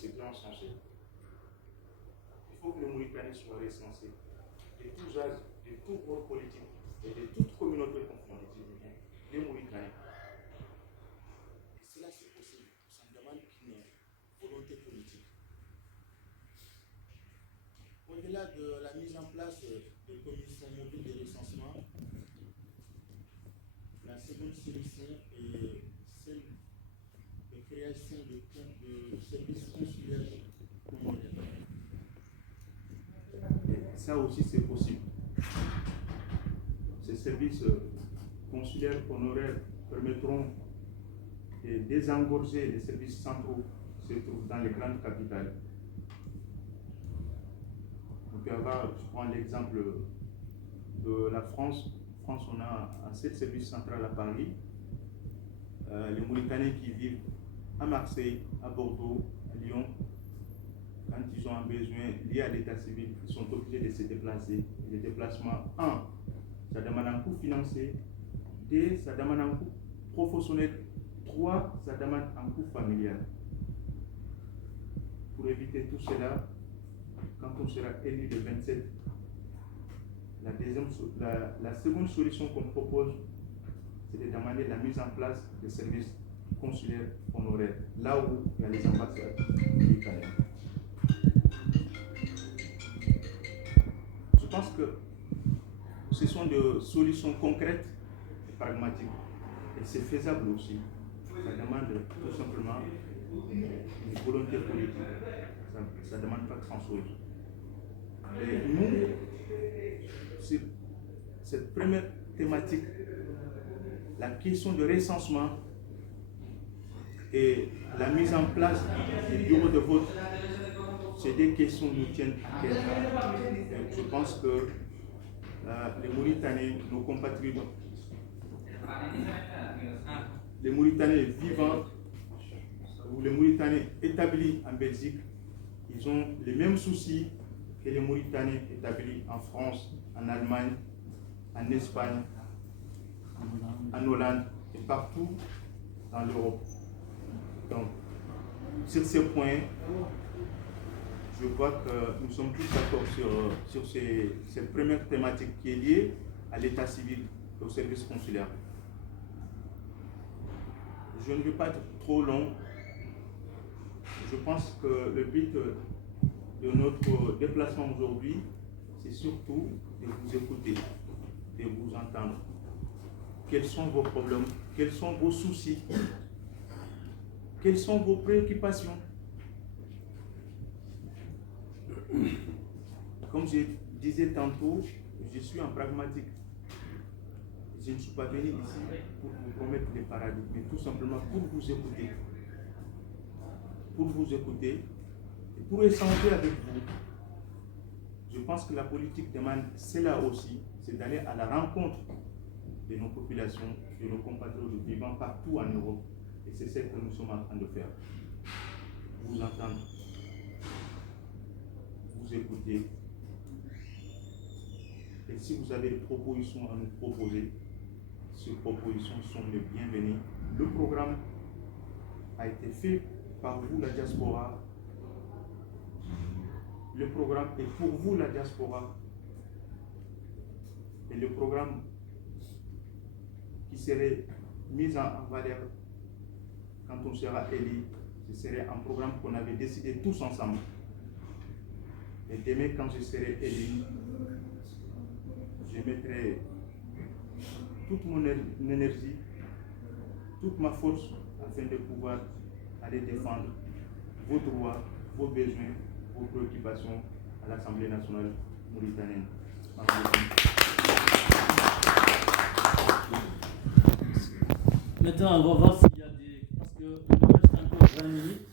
c'est bien encensé. Il faut que les Mauritaniens soient recensés de tous âges, de tous bords politiques et de toute communauté confondue, les Mauritaniens. Et cela, c'est possible. Ça demande une volonté politique. Au-delà de la mise en place de commissions mobiles de recensement, la seconde solution est celle de création de services consulaires honoraires. Ça aussi, c'est possible. Ces services consulaires honoraires permettront de désengorger les services centraux qui se trouvent dans les grandes capitales. On peut avoir, je prends l'exemple de la France. En France, on a un seul service central à Paris. Les Mauritaniens qui vivent à Marseille, à Bordeaux, à Lyon, quand ils ont un besoin lié à l'état civil, ils sont obligés de se déplacer. Et les déplacements, 1, ça demande un coût financier. 2, ça demande un coût professionnel. 3, ça demande un coût familial. Pour éviter tout cela, quand on sera élu le 27, la seconde solution qu'on propose, c'est de demander la mise en place de services consulaires honoraires, là où il y a les ambassades mauritaniennes. Je pense que ce sont des solutions concrètes et pragmatiques. Et c'est faisable aussi. Ça demande tout simplement une volonté politique. Ça ne demande pas grand-chose. Et nous, sur cette première thématique, la question de recensement et la mise en place des bureaux de vote, c'est des questions qui nous tiennent à cœur. Je pense que les Mauritaniens, nos compatriotes, les Mauritaniens vivants ou les Mauritaniens établis en Belgique, ils ont les mêmes soucis que les Mauritaniens établis en France, en Allemagne, en Espagne, en Hollande et partout dans l'Europe. Donc, sur ces points, je crois que nous sommes tous d'accord sur cette première thématique qui est liée à l'état civil et au service consulaire. Je ne vais pas être trop long. Je pense que le but de notre déplacement aujourd'hui, c'est surtout de vous écouter, de vous entendre. Quels sont vos problèmes? Quels sont vos soucis? Quelles sont vos préoccupations? Comme je disais tantôt, je suis un pragmatique. Je ne suis pas venu ici pour vous promettre des paradis, mais tout simplement pour vous écouter. Pour vous écouter et pour échanger avec vous. Je pense que la politique demande cela aussi, c'est d'aller à la rencontre de nos populations, de nos compatriotes vivant partout en Europe. Et c'est ce que nous sommes en train de faire. Vous entendre, vous écouter. Et si vous avez des propositions à nous proposer, ces propositions sont les bienvenues. Le programme a été fait par vous, la diaspora. Le programme est pour vous, la diaspora. Et le programme qui serait mis en valeur quand on sera élu, ce serait un programme qu'on avait décidé tous ensemble. Et demain, quand je serai élu, je mettrai toute mon énergie, toute ma force afin de pouvoir aller défendre vos droits, vos besoins, vos préoccupations à l'Assemblée nationale mauritanienne. Maintenant, on va voir s'il y a des... Parce qu'il nous reste encore 20 minutes.